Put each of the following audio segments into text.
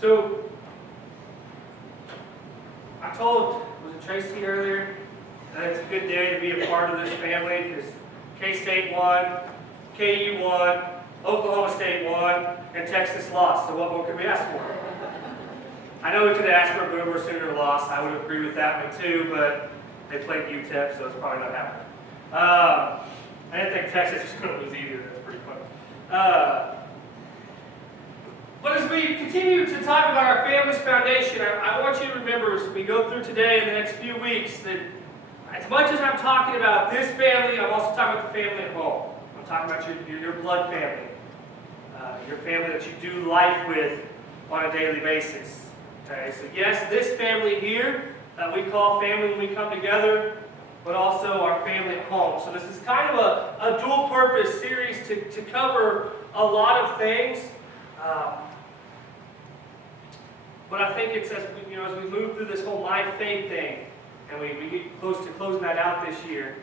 So, I told, was it Tracy earlier, that it's a good day to be a part of this family because K-State won, KU won, Oklahoma State won, and Texas lost. So what more could we ask for? I know we could have asked for a Boomer Sooner loss. I would agree with that one too, but they played UTEP, so it's probably not happening. I didn't think Texas was going to lose either. That's pretty funny. But as we continue to talk about our family's foundation, I want you to remember as we go through today and the next few weeks that as much as I'm talking about this family, I'm also talking about the family at home. I'm talking about your blood family, your family that you do life with on a daily basis. Okay, so yes, this family here that we call family when we come together, but also our family at home. So this is kind of a dual-purpose series to cover a lot of things. But I think it's as we move through this whole my faith thing, and we get close to closing that out this year,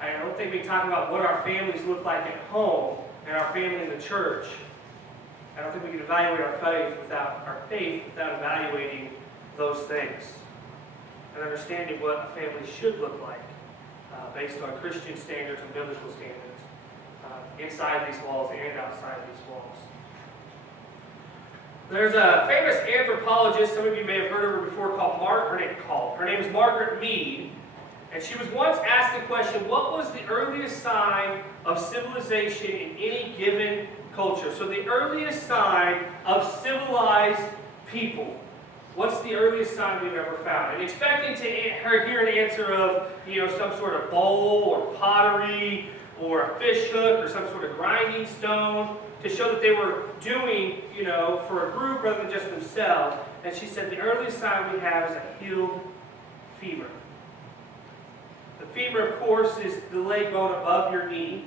I don't think we talk about what our families look like at home and our family in the church. I don't think we can evaluate our faith without evaluating those things and understanding what a family should look like based on Christian standards and biblical standards inside these walls and outside these walls. There's a famous anthropologist, some of you may have heard of her before, her name is Margaret Mead, and she was once asked the question, what was the earliest sign of civilization in any given culture? So the earliest sign of civilized people. What's the earliest sign we've ever found? And expecting to hear an answer of, some sort of bowl or pottery or a fish hook or some sort of grinding stone to show that they were doing, for a group rather than just themselves. And she said the earliest sign we have is a healed femur. The femur, of course, is the leg bone above your knee.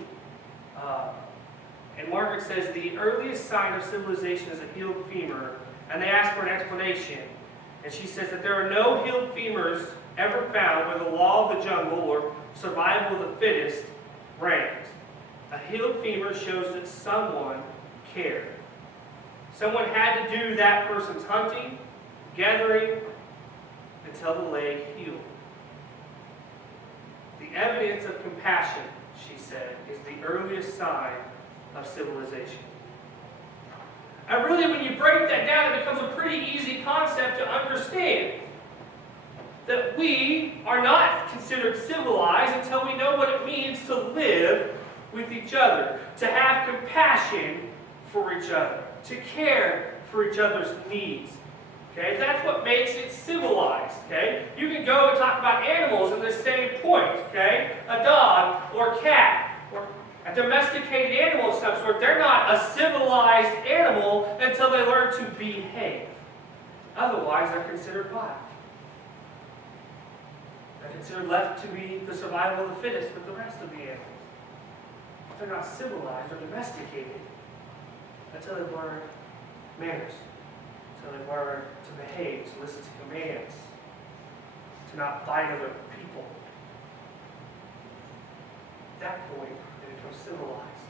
And Margaret says the earliest sign of civilization is a healed femur. And they ask for an explanation. And she says that there are no healed femurs ever found where the law of the jungle or survival of the fittest reigns. A healed femur shows that someone cared. Someone had to do that person's hunting, gathering, until the leg healed. The evidence of compassion, she said, is the earliest sign of civilization. And really, when you break that down, it becomes a pretty easy concept to understand. That we are not considered civilized until we know what it means to live with each other, to have compassion for each other, to care for each other's needs. Okay, that's what makes it civilized. Okay, you can go and talk about animals in the same point. Okay, a dog or cat or a domesticated animal of some sort, they're not a civilized animal until they learn to behave. Otherwise, they're considered wild. They're considered left to be the survival of the fittest with the rest of the animals. They're not civilized or domesticated until they've learned manners, until they've learned to behave, to listen to commands, to not bite other people. At that point, they become civilized.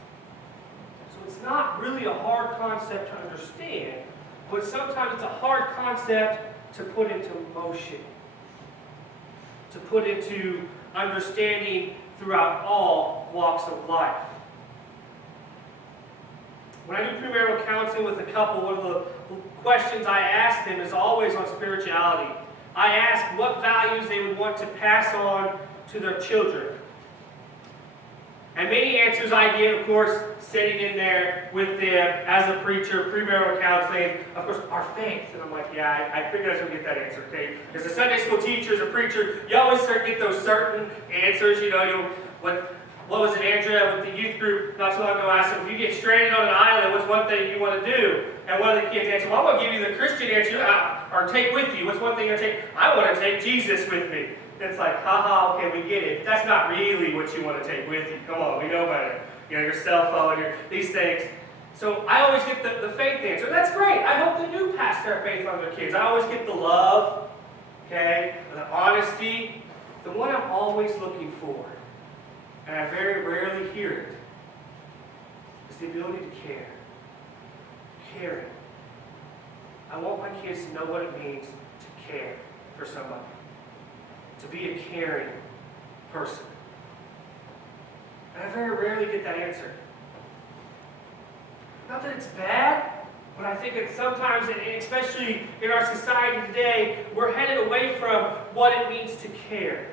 So it's not really a hard concept to understand, but sometimes it's a hard concept to put into motion, to put into understanding throughout all walks of life. When I do premarital counseling with a couple, one of the questions I ask them is always on spirituality. I ask what values they would want to pass on to their children. And many answers I give, of course, sitting in there with them as a preacher, premarital counseling, of course, our faith. And I'm like, yeah, I figured I was going to get that answer, okay? As a Sunday school teacher, as a preacher, you always get those certain answers, what was it, Andrea, with the youth group not too long ago, asked them, if you get stranded on an island, what's one thing you want to do? And one of the kids answered, well, I'm going to give you the Christian answer, or take with you. What's one thing you're going to take? I want to take Jesus with me. It's like, haha, okay, we get it. That's not really what you want to take with you. Come on, we know better. Your cell phone, these things. So I always get the faith answer. That's great. I hope they do pass their faith on their kids. I always get the love, okay, the honesty. The one I'm always looking for, and I very rarely hear it, is the ability to care. Caring. I want my kids to know what it means to care for somebody, to be a caring person. And I very rarely get that answer. Not that it's bad, but I think that sometimes, and especially in our society today, we're headed away from what it means to care.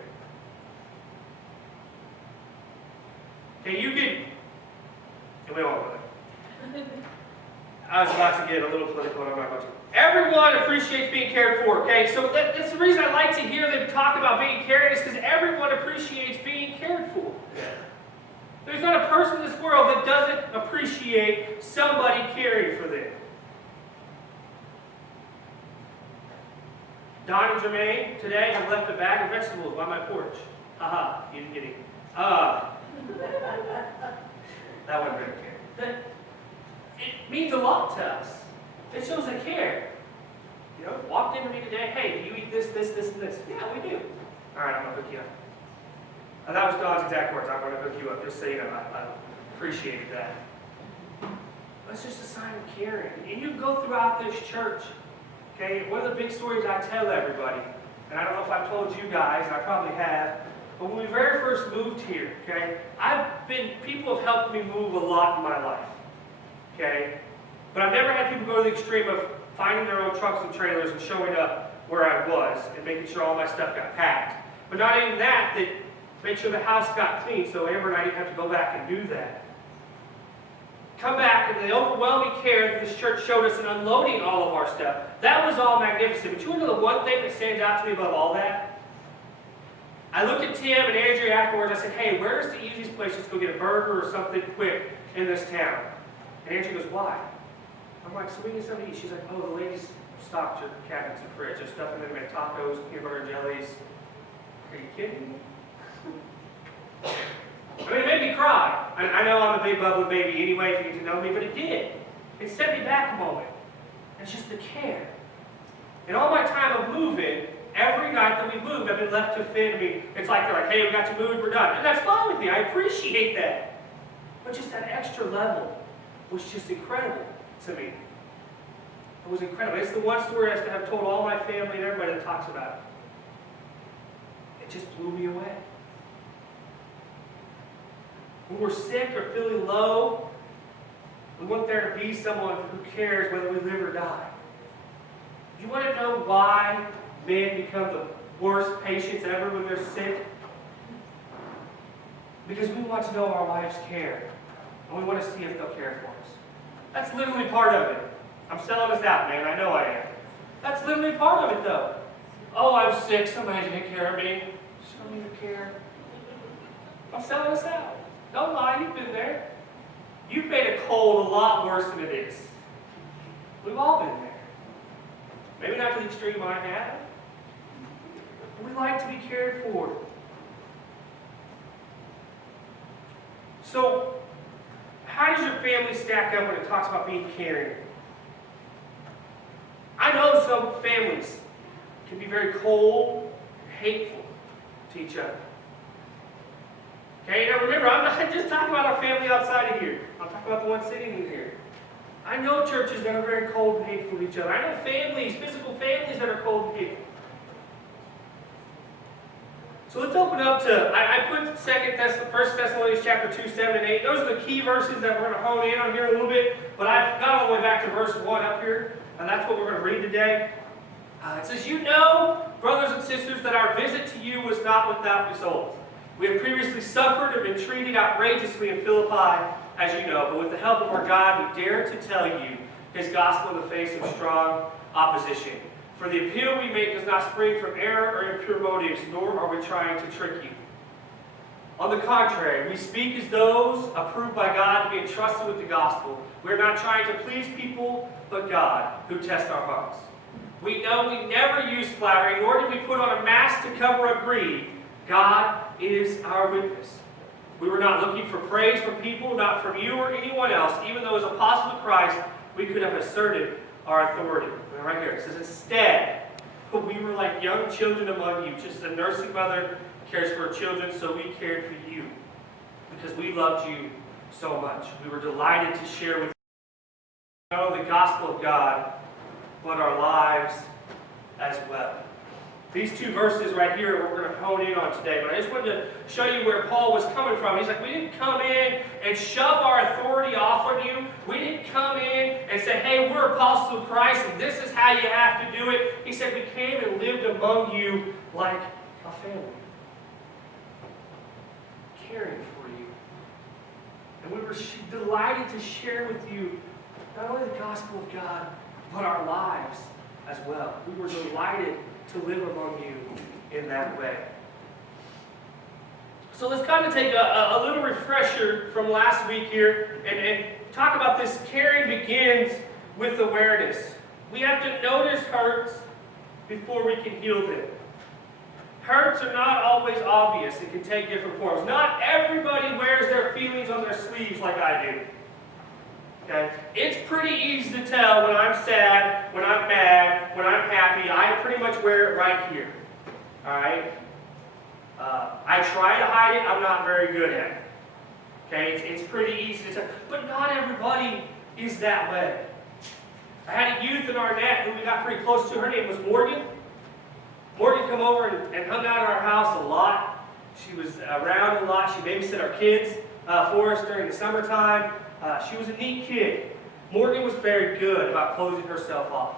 Okay, you could, and we won't go there. I was about to get a little political, and I'm not going to. Everyone appreciates being cared for, okay? So that's the reason I like to hear them talk about being cared, is because everyone appreciates being cared for. There's not a person in this world that doesn't appreciate somebody caring for them. Don and Jermaine today have left a bag of vegetables by my porch. Haha, you didn't get it. That wasn't very care. It means a lot to us. It shows they care. You know, walked into me today, hey, do you eat this, this, this, and this? Yeah, we do. All right, I'm going to hook you up. And that was Don's exact words. I'm going to hook you up, just so you know. I appreciated that. That's just a sign of caring. And you go throughout this church. Okay, one of the big stories I tell everybody, and I don't know if I've told you guys, and I probably have, but when we very first moved here, okay, people have helped me move a lot in my life. Okay? But I've never had people go to the extreme of finding their own trucks and trailers and showing up where I was and making sure all my stuff got packed. But not even that, that made sure the house got clean so Amber and I didn't have to go back and do that. Come back, and the overwhelming care that this church showed us in unloading all of our stuff, that was all magnificent. But you want to know the one thing that stands out to me above all that? I looked at Tim and Andrea afterwards. I said, hey, where's the easiest place just to go get a burger or something quick in this town? And Andrea goes, why? I'm like, so we get something to eat. She's like, oh, the ladies stocked your cabinets and fridge. There's stuff in there, like tacos, peanut butter and jellies. Are you kidding me? I mean, it made me cry. I know I'm a big bubbly baby anyway, if you get to know me, but it did. It set me back a moment. It's just the care. In all my time of moving, every night that we moved, I've been left to fit. I mean, it's like they're like, hey, we got you moved, we're done. And that's fine with me. I appreciate that. But just that extra level was just incredible to me. It was incredible. It's the one story I have told all my family and everybody that talks about it. It just blew me away. When we're sick or feeling low, we want there to be someone who cares whether we live or die. Do you want to know why men become the worst patients ever when they're sick? Because we want to know our wives care. And we want to see if they'll care for us. That's literally part of it. I'm selling us out, man. I know I am. That's literally part of it, though. Oh, I'm sick. Somebody take care of me. Show me you care. I'm selling us out. Don't lie, you've been there. You've made a cold a lot worse than it is. We've all been there. Maybe not to the extreme I have. But we like to be cared for. So, how does your family stack up when it talks about being caring? I know some families can be very cold and hateful to each other. Okay, now remember, I'm not just talking about our family outside of here. I'm talking about the one sitting in here. I know churches that are very cold and hateful to each other. I know families, physical families that are cold and hateful. So let's open up to, I put 1 Thessalonians chapter 2, 7 and 8. Those are the key verses that we're going to hone in on here a little bit. But I've got all the way back to verse 1 up here. And that's what we're going to read today. It says, you know, brothers and sisters, that our visit to you was not without result. We have previously suffered and been treated outrageously in Philippi, as you know, but with the help of our God, we dare to tell you His gospel in the face of strong opposition. For the appeal we make does not spring from error or impure motives, nor are we trying to trick you. On the contrary, we speak as those approved by God to be entrusted with the gospel. We are not trying to please people, but God, who tests our hearts. We know we never use flattery, nor do we put on a mask to cover up greed. God is our witness. We were not looking for praise from people, not from you or anyone else, even though as apostles of Christ, we could have asserted our authority. Right here, it says, instead, we were like young children among you, just a nursing mother cares for her children, so we cared for you, because we loved you so much. We were delighted to share with you the gospel of God but our lives as well. These two verses right here we're going to hone in on today, but I just wanted to show you where Paul was coming from. He's like, we didn't come in and shove our authority off on you. We didn't come in and say, hey, we're apostles of Christ and this is how you have to do it. He said, we came and lived among you like a family, caring for you. And we were delighted to share with you not only the gospel of God, but our lives as well. We were delighted to live among you in that way. So let's kind of take a little refresher from last week here and talk about this. Caring begins with awareness. We have to notice hurts before we can heal them. Hurts are not always obvious. It can take different forms. Not everybody wears their feelings on their sleeves like I do. Okay? It's pretty easy to tell when I'm sad, when I'm mad, when I'm happy. I pretty much wear it right here. Alright? I try to hide it. I'm not very good at it. Okay? It's pretty easy to tell. But not everybody is that way. I had a youth in Arnett who we got pretty close to. Her name was Morgan. Morgan come over and hung out at our house a lot. She was around a lot. She babysat our kids for us during the summertime. She was a neat kid. Morgan was very good about closing herself off.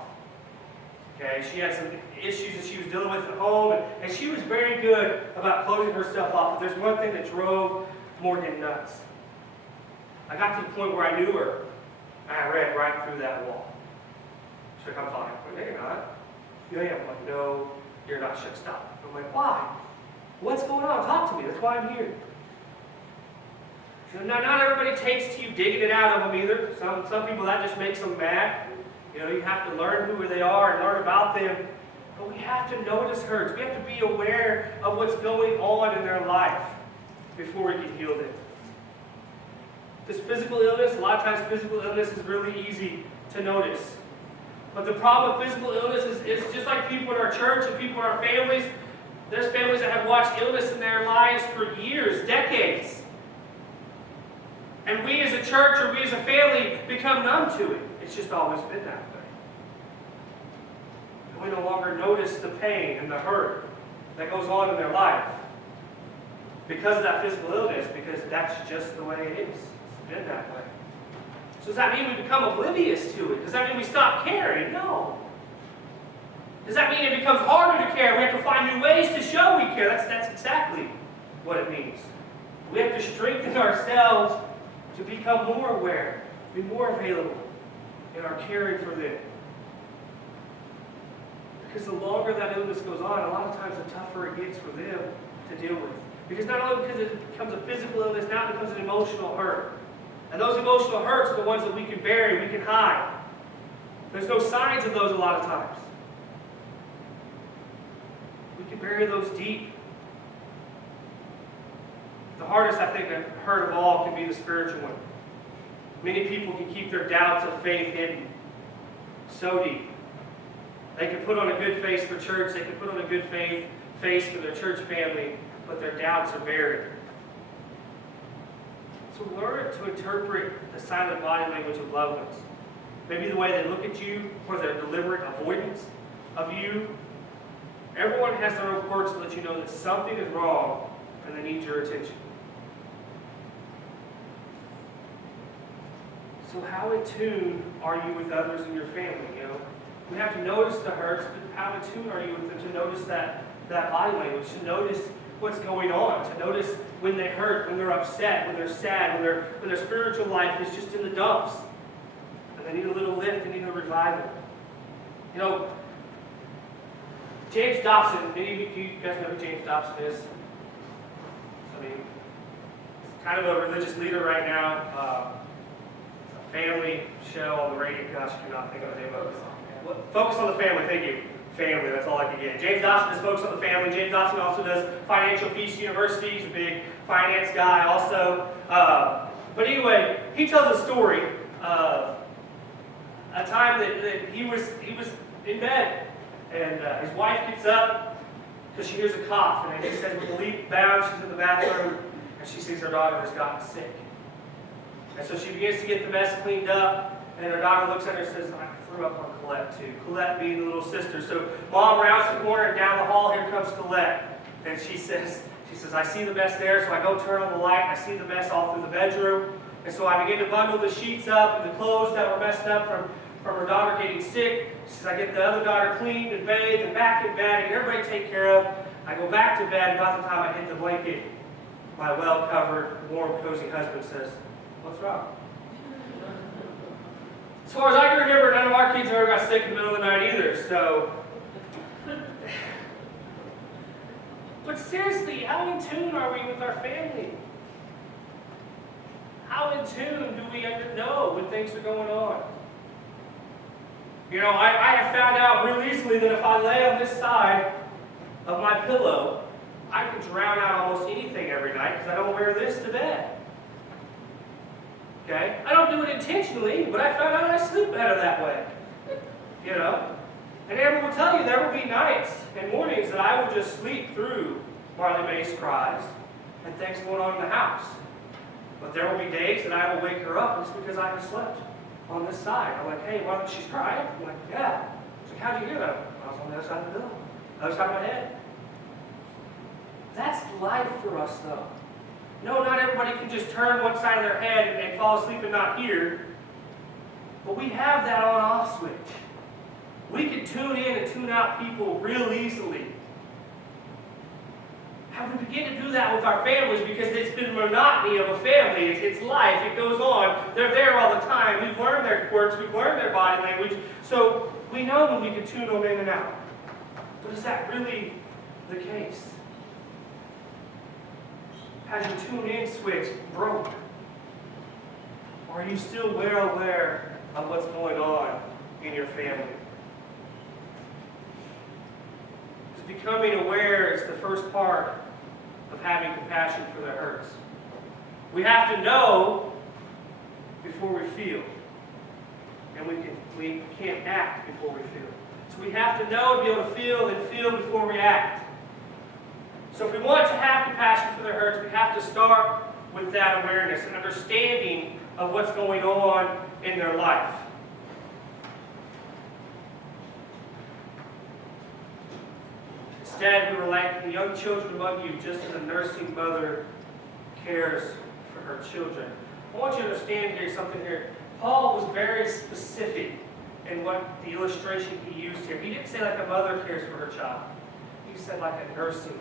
Okay, she had some issues that she was dealing with at home, and she was very good about closing herself off. But there's one thing that drove Morgan nuts. I got to the point where I knew her, and I ran right through that wall. She's like, I'm fine. I'm like, no, you're not. Yeah, yeah. I'm like, no, you're not. She's like, stop. I'm like, why? What's going on? Talk to me. That's why I'm here. Now, not everybody takes to you digging it out of them either. Some people, that just makes them mad. You know, you have to learn who they are and learn about them. But we have to notice hurts. We have to be aware of what's going on in their life before we can heal them. This physical illness, a lot of times physical illness is really easy to notice. But the problem with physical illness is just like people in our church and people in our families. There's families that have watched illness in their lives for years, decades. And we as a church or we as a family become numb to it. It's just always been that way. And we no longer notice the pain and the hurt that goes on in their life because of that physical illness, because that's just the way it is. It's been that way. So does that mean we become oblivious to it? Does that mean we stop caring? No. Does that mean it becomes harder to care? We have to find new ways to show we care. That's exactly what it means. We have to strengthen ourselves to become more aware, be more available in our caring for them. Because the longer that illness goes on, a lot of times the tougher it gets for them to deal with. Because not only because it becomes a physical illness, now it becomes an emotional hurt. And those emotional hurts are the ones that we can bury, we can hide. There's no signs of those a lot of times. We can bury those deep. The hardest, I think, hurt of all can be the spiritual one. Many people can keep their doubts of faith hidden so deep. They can put on a good face for church, they can put on a good face for their church family, but their doubts are buried. So learn to interpret the silent body language of loved ones. Maybe the way they look at you, or their deliberate avoidance of you. Everyone has their own quirks to let you know that something is wrong and they need your attention. So how in tune are you with others in your family? You know, we have to notice the hurts, but how in tune are you with them to notice that body language, to notice what's going on, to notice when they hurt, when they're upset, when they're sad, when their spiritual life is just in the dumps, and they need a little lift, they need a revival. You know, James Dobson. Do you guys know who James Dobson is? I mean, he's kind of a religious leader right now. Family show on the radio. Gosh, I cannot think of the name of it. Focus on the Family, thank you. Family, that's all I can get. James Dobson is Focus on the Family. James Dobson also does Financial Peace University. He's a big finance guy also. But anyway, he tells a story of a time that he was in bed, and his wife gets up because she hears a cough, and he says with a leap bound, she's in the bathroom, and she sees her daughter has gotten sick. And so she begins to get the mess cleaned up, and her daughter looks at her and says, I threw up on Colette too. Colette being the little sister. So mom rounds the corner and down the hall, here comes Colette. And she says, I see the mess there, so I go turn on the light, and I see the mess all through the bedroom. And so I begin to bundle the sheets up and the clothes that were messed up from her daughter getting sick. She says, I get the other daughter cleaned and bathed and back in bed, and everybody take care of. I go back to bed, and about the time I hit the blanket, my well-covered, warm, cozy husband says, what's wrong? As far as I can remember, none of our kids ever got sick in the middle of the night either, so. But seriously, how in tune are we with our family? How in tune do we know when things are going on? You know, I have found out real easily that if I lay on this side of my pillow, I can drown out almost anything every night because I don't wear this to bed. Okay? I don't do it intentionally, but I found out I sleep better that way. You know? And Amber will tell you there will be nights and mornings that I will just sleep through Marley Mae's cries and things going on in the house. But there will be days that I will wake her up, and it's because I have slept on this side. I'm like, hey, well, she's crying? I'm like, yeah. She's like, how'd you hear that? I was on the other side of the pillow, the other side of my head. That's life for us, though. No, not everybody can just turn one side of their head and fall asleep and not hear. But we have that on-off switch. We can tune in and tune out people real easily. And we begin to do that with our families because it's been monotony of a family. It's life. It goes on. They're there all the time. We've learned their quirks. We've learned their body language. So we know when we can tune them in and out. But is that really the case? Has your tune-in switch broke? Or are you still well aware of what's going on in your family? Because becoming aware is the first part of having compassion for their hurts. We have to know before we feel. And we can't act before we feel. So we have to know to be able to feel and feel before we act. So if we want to have compassion for their hurts, we have to start with that awareness and understanding of what's going on in their life. Instead, we were like the young children among you, just as a nursing mother cares for her children. I want you to understand here something here. Paul was very specific in what the illustration he used here. He didn't say like a mother cares for her child. He said like a nursing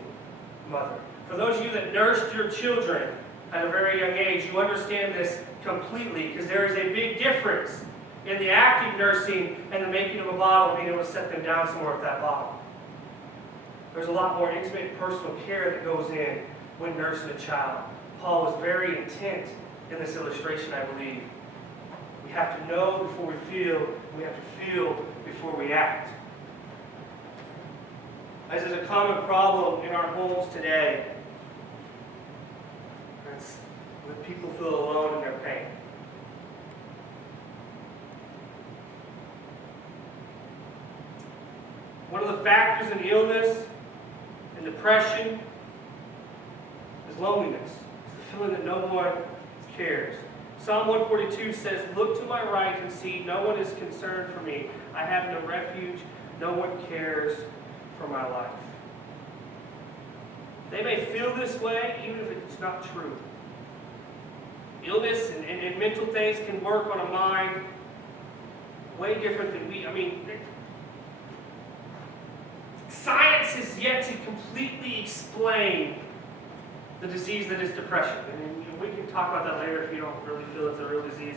mother. For those of you that nursed your children at a very young age, you understand this completely because there is a big difference in the active nursing and the making of a bottle, being able to set them down somewhere with that bottle. There's a lot more intimate personal care that goes in when nursing a child. Paul was very intent in this illustration, I believe. We have to know before we feel, and we have to feel before we act. As is a common problem in our homes today, it's when people feel alone in their pain. One of the factors in illness and depression is loneliness. It's the feeling that no one cares. Psalm 142 says, "Look to my right and see, no one is concerned for me. I have no refuge, no one cares for my life." They may feel this way even if it's not true. Illness and mental things can work on a mind way different than we. Science has yet to completely explain the disease that is depression. And we can talk about that later if you don't really feel it's a real disease.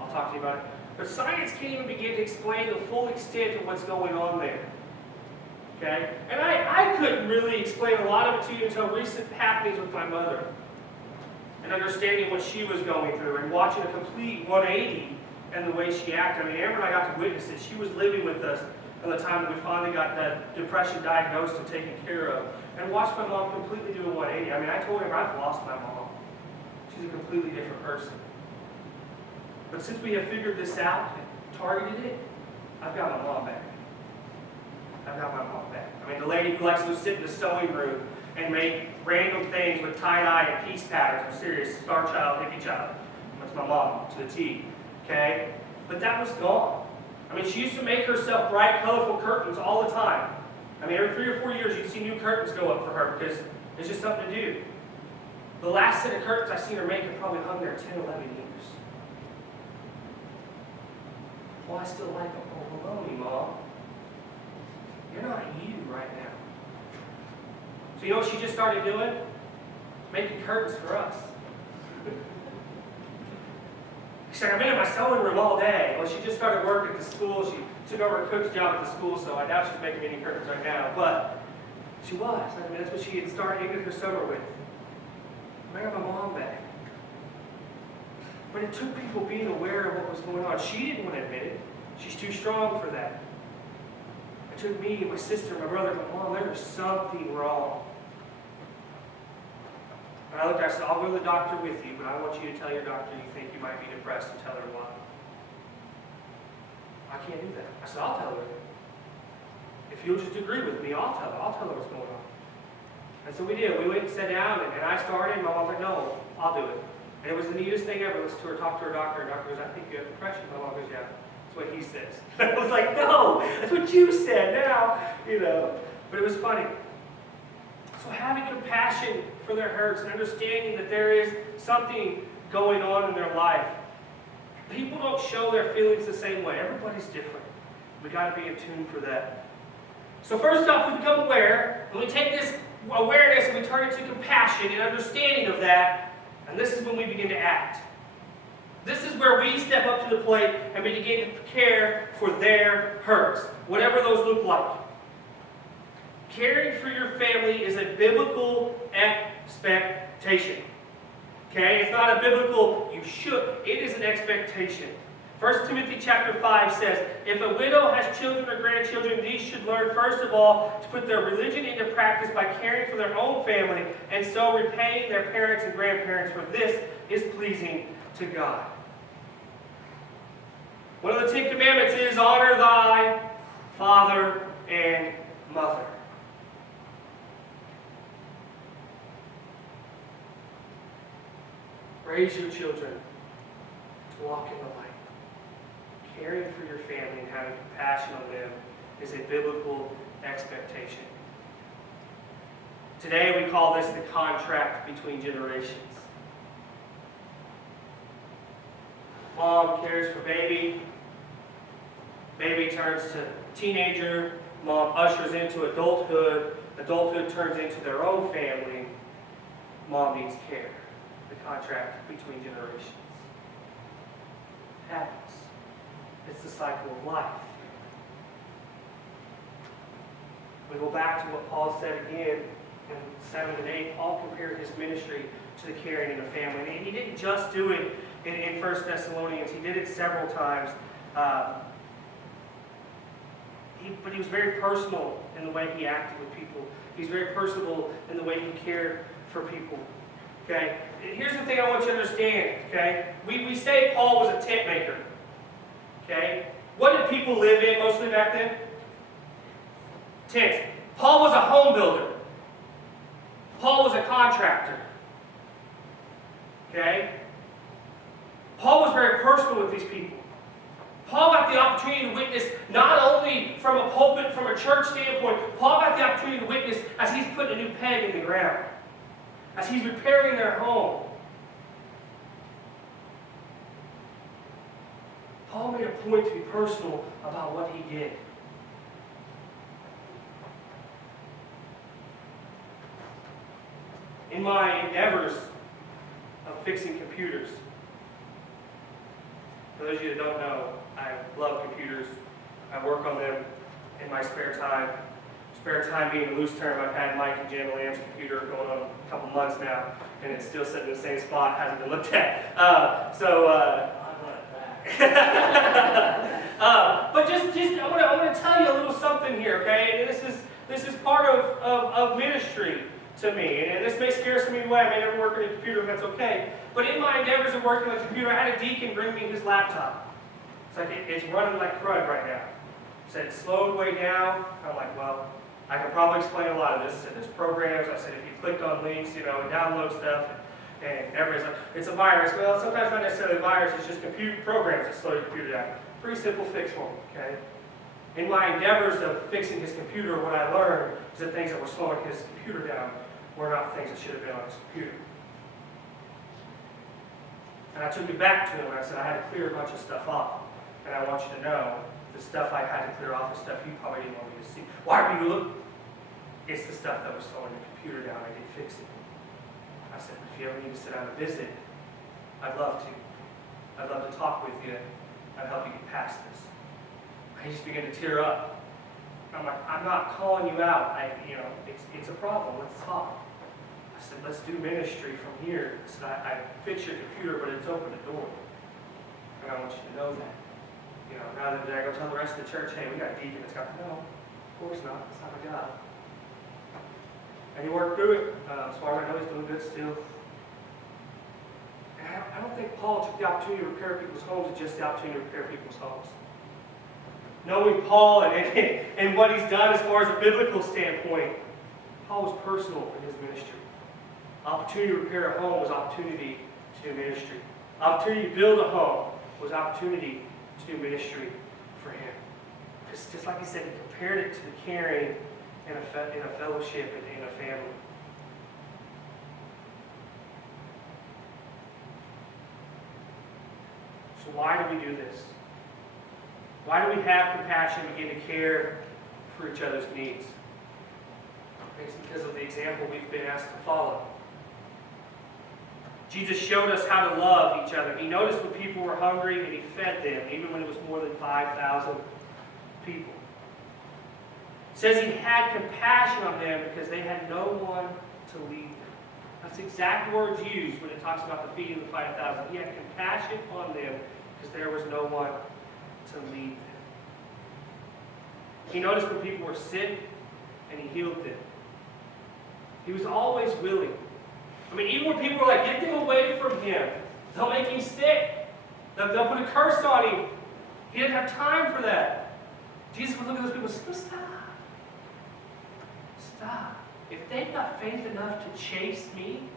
I'll talk to you about it. But science can't even begin to explain the full extent of what's going on there. Okay? And I couldn't really explain a lot of it to you until recent happenings with my mother. And understanding what she was going through and watching a complete 180 and the way she acted. Amber and I got to witness it. She was living with us at the time that we finally got that depression diagnosed and taken care of. And watched my mom completely do a 180. I told her I've lost my mom. She's a completely different person. But since we have figured this out and targeted it, I've got my mom back. I've got my mom back. The lady who likes to sit in the sewing room and make random things with tie-dye and piece patterns. I'm serious. Star child, hippie child. That's my mom to the T. Okay? But that was gone. I mean, she used to make herself bright, colorful curtains all the time. I mean, every 3 or 4 years, you'd see new curtains go up for her because it's just something to do. The last set of curtains I seen her make had probably hung there 10, 11 years. Well, I still like them. Oh, hello, Mom. You're not you right now. So you know what she just started doing? Making curtains for us. She's like, I've been in my sewing room all day. Well, she just started work at the school. She took over a cook's job at the school, so I doubt she's making any curtains right now. But she was. I mean, that's what she had started ended her summer with. I got my mom back. But it took people being aware of what was going on. She didn't want to admit it. She's too strong for that. It took me, my sister, my brother, my mom, there was something wrong. And I looked at her and said, I'll go to the doctor with you, but I want you to tell your doctor you think you might be depressed and tell her why. I can't do that. I said, I'll tell her. If you'll just agree with me, I'll tell her. I'll tell her what's going on. And so we did. We went and sat down, and I started, and my mom was like, no, I'll do it. And it was the neatest thing ever. Listen to her talk to her doctor, and the doctor goes, I think you have depression. My mom goes, yeah. That's what he says. I was like, no, that's what you said now, you know. But it was funny. So having compassion for their hurts and understanding that there is something going on in their life. People don't show their feelings the same way. Everybody's different. We got to be in tune for that. So first off, we become aware, and we take this awareness and we turn it to compassion and understanding of that, and this is when we begin to act. This is where we step up to the plate and we begin to care for their hurts, whatever those look like. Caring for your family is a biblical expectation. Okay? It's not a biblical, you should. It is an expectation. 1 Timothy chapter 5 says, if a widow has children or grandchildren, these should learn first of all to put their religion into practice by caring for their own family and so repaying their parents and grandparents, for this is pleasing to God. One of the 10 Commandments is honor thy father and mother. Raise your children to walk in the light. Caring for your family and having compassion on them is a biblical expectation. Today we call this the contract between generations. Mom cares for baby. Baby turns to teenager. Mom ushers into adulthood. Adulthood turns into their own family. Mom needs care. The contract between generations. It happens. It's the cycle of life. We go back to what Paul said again in 7 and 8. Paul compared his ministry to the caring in the family. And he didn't just do it in 1 Thessalonians. He did it several times. But he was very personal in the way he acted with people. He's very personable in the way he cared for people. Okay? Here's the thing I want you to understand. Okay? We say Paul was a tent maker. Okay? What did people live in mostly back then? Tents. Paul was a home builder. Paul was a contractor. Okay? Paul was very personal with these people. Paul got the opportunity to witness not only from a pulpit, from a church standpoint, Paul got the opportunity to witness as he's putting a new peg in the ground, as he's repairing their home. Paul made a point to be personal about what he did. In my endeavors of fixing computers, for those of you that don't know, I love computers. I work on them in my spare time. Spare time being a loose term. I've had Mike and Jan Lamb's computer going on a couple months now, and it's still sitting in the same spot, hasn't been looked at. But just I want to tell you a little something here, okay? And this is part of ministry to me, and this may scare some of you away. I may never work on a computer, and that's okay. But in my endeavors of working on a computer, I had a deacon bring me his laptop. It's like it's running like crud right now. He said it slowed way down. I'm like, well, I can probably explain a lot of this. I said there's programs. I said if you clicked on links, it downloads stuff. Okay, everybody's like, it's a virus. Well, sometimes not necessarily a virus, it's just computer programs that slow your computer down. Pretty simple fix for him, okay? In my endeavors of fixing his computer, what I learned is that things that were slowing his computer down were not things that should have been on his computer. And I took it back to him and I said, I had to clear a bunch of stuff off. And I want you to know, the stuff I had to clear off is stuff you probably didn't want me to see. Why were you looking? It's the stuff that was slowing the computer down. I did fix it. I said, if you ever need to sit down and visit, I'd love to. I'd love to talk with you. I'd help you get past this. He just began to tear up. I'm like, I'm not calling you out. It's a problem. Let's talk. I said, let's do ministry from here. I said, I fix your computer, but it's open the door. And I want you to know that. Rather than I go tell the rest of the church, hey, we got a deacon that's got, no, of course not. That's not my job. And he worked through it. As far as I know, he's doing good still. And I don't think Paul took the opportunity to repair people's homes as just the opportunity to repair people's homes. Knowing Paul and what he's done as far as a biblical standpoint, Paul was personal in his ministry. Opportunity to repair a home was opportunity to do ministry. Opportunity to build a home was opportunity to do ministry for him. Because just like he said, he compared it to the caring in a fellowship and in a family. So why do we do this? Why do we have compassion and begin to care for each other's needs? It's because of the example we've been asked to follow. Jesus showed us how to love each other. He noticed when people were hungry and he fed them, even when it was more than 5,000 people. It says he had compassion on them because they had no one to lead them. That's the exact words used when it talks about the feeding of the 5,000. He had compassion on them because there was no one to lead them. He noticed when people were sick and he healed them. He was always willing. Even when people were like, get them away from him. They'll make him sick. They'll put a curse on him. He didn't have time for that. Jesus would look at those people and say, stop. Stop. If they've got faith enough to chase me,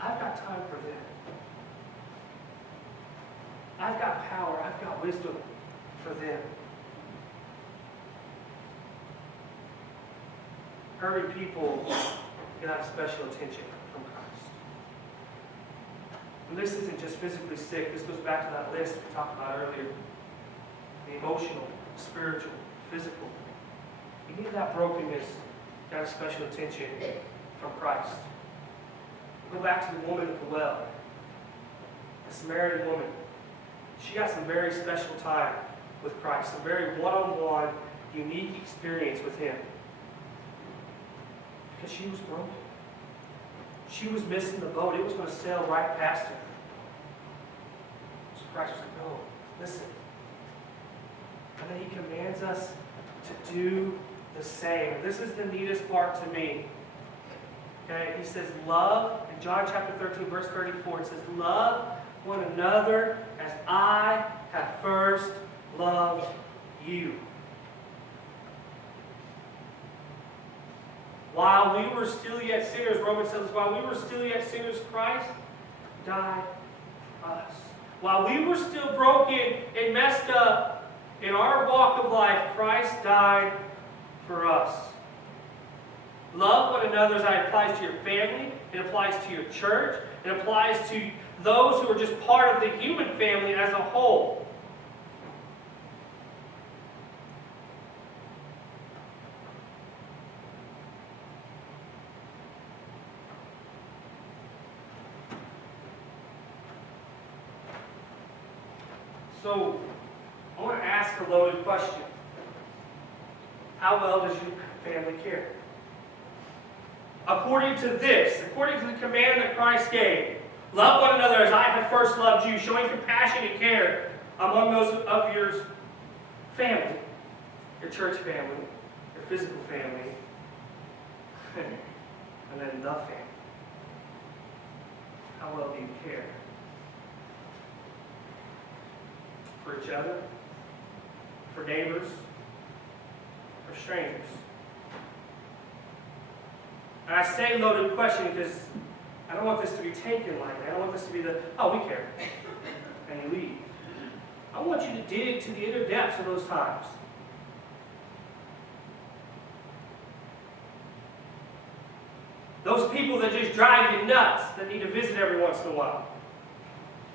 I've got time for them. I've got power. I've got wisdom for them. Hurting people get out special attention from Christ. And this isn't just physically sick. This goes back to that list we talked about earlier. The emotional, spiritual, physical. You need that brokenness, got a special attention from Christ. We'll go back to the woman at the well. The Samaritan woman. She got some very special time with Christ. Some very one-on-one, unique experience with him. Because she was broken. She was missing the boat. It was going to sail right past her. So Christ was like, no, listen. And then he commands us to do the same. This is the neatest part to me. Okay, he says, love, in John chapter 13, verse 34, it says, love one another as I have first loved you. While we were still yet sinners, Romans tells us, while we were still yet sinners, Christ died for us. While we were still broken and messed up in our walk of life, Christ died for us. Love one another as it applies to your family, it applies to your church, it applies to those who are just part of the human family as a whole. So, I want to ask a loaded question. How well does your family care? According to this, according to the command that Christ gave, love one another as I have first loved you, showing compassion and care among those of your family, your church family, your physical family, and then the family. How well do you care? For each other, for neighbors, for strangers. And I say loaded question because I don't want this to be taken lightly. I don't want this to be the, oh, we care, and you leave. I want you to dig to the inner depths of those times. Those people that just drive you nuts, that need to visit every once in a while.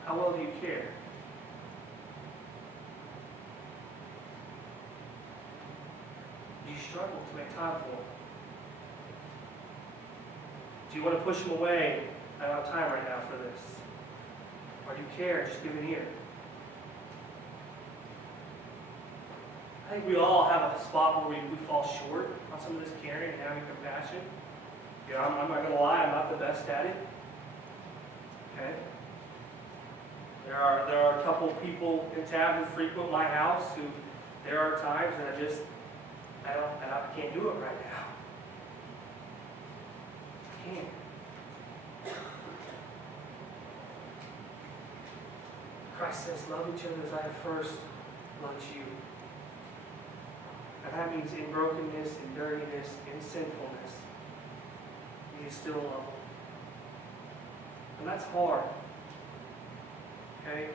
How well do you care? Do you struggle to make time for them? Do you want to push them away? I don't have time right now for this. Or do you care? Just give an ear. I think we all have a spot where we fall short on some of this caring and having compassion. You know, I'm not going to lie, I'm not the best at it. Okay? There are a couple people in town who frequent my house who there are times that I can't do it right now. I can't. Christ says, love each other as I have first loved you. And that means in brokenness, in dirtiness, in sinfulness, you still love them. And that's hard. Okay?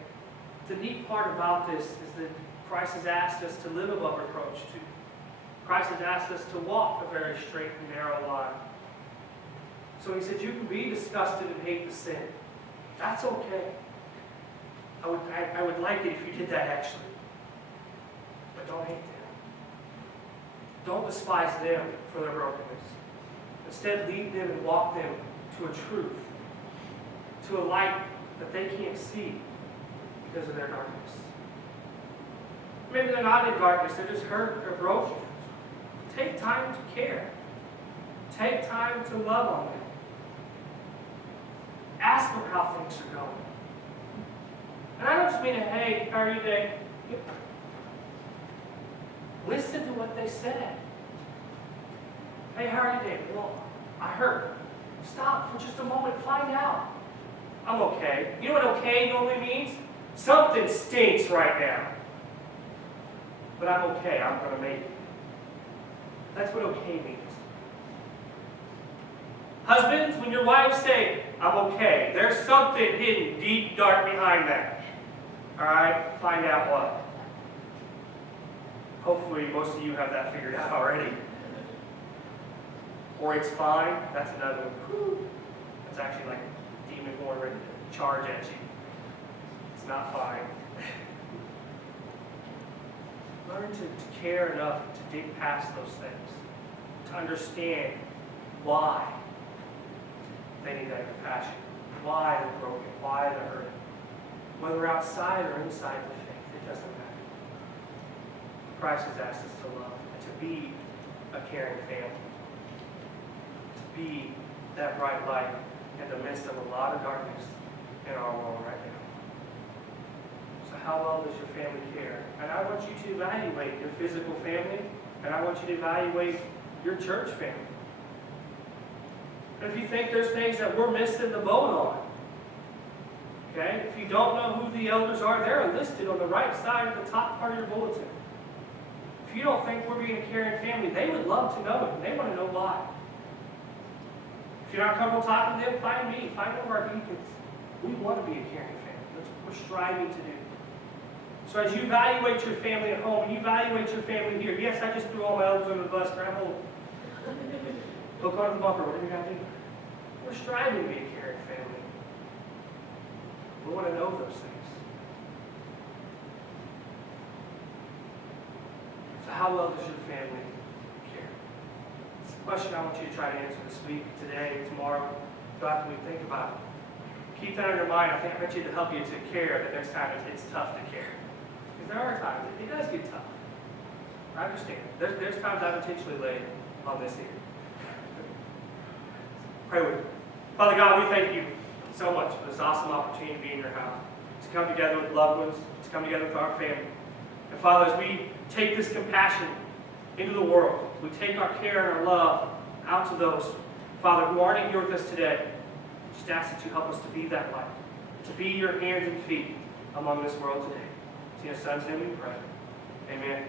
The neat part about this is that Christ has asked us to live above reproach too. Christ has asked us to walk a very straight and narrow line. So he said, you can be disgusted and hate the sin. That's okay. I would like it if you did that actually. But don't hate them. Don't despise them for their brokenness. Instead, lead them and walk them to a truth, to a light that they can't see because of their darkness. Maybe they're not in darkness, they're just hurt or broken. Take time to care. Take time to love on them. Ask them how things are going. And I don't just mean, hey, how are you today? Listen to what they said. Hey, how are you today? Well, I hurt. Stop for just a moment and find out. I'm okay. You know what okay normally means? Something stinks right now. But I'm okay. I'm going to make it. That's what okay means. Husbands, when your wives say, I'm okay, there's something hidden deep, dark behind that. All right? Find out what. Hopefully, most of you have that figured out already. Or it's fine. That's another one. That's actually like a demon going ready to charge at you. It's not fine. Learn to care enough to dig past those things. To understand why they need that compassion. Why they're broken. Why they're hurting. Whether outside or inside the faith, it doesn't matter. Christ has asked us to love and to be a caring family. To be that bright light in the midst of a lot of darkness in our world right now. So how well does your family care? And I want you to evaluate your physical family, and I want you to evaluate your church family. And if you think there's things that we're missing the boat on, okay? If you don't know who the elders are, they're listed on the right side of the top part of your bulletin. If you don't think we're being a caring family, they would love to know it, and they want to know why. If you're not comfortable talking to them, find me, find one of our deacons. We want to be a caring family. That's what we're striving to do. So as you evaluate your family at home, and you evaluate your family here, yes, I just threw all my elders under the bus, grab hold. Hook onto the bumper, whatever you got to do. We're striving to be a caring family. We want to know those things. So how well does your family care? It's a question I want you to try to answer this week, today, tomorrow, throughout the week. Think about it. Keep that in your mind. I bet you to help you to care the next time it's tough to care. Because there are times it does get tough. I understand. There's times I've intentionally laid on this here. Pray with me. Father God, we thank you so much for this awesome opportunity to be in your house, to come together with loved ones, to come together with our family. And Father, as we take this compassion into the world, we take our care and our love out to those, Father, who aren't here with us today. Just ask that you help us to be that light, to be your hands and feet among this world today. In your Son's name we pray. Amen.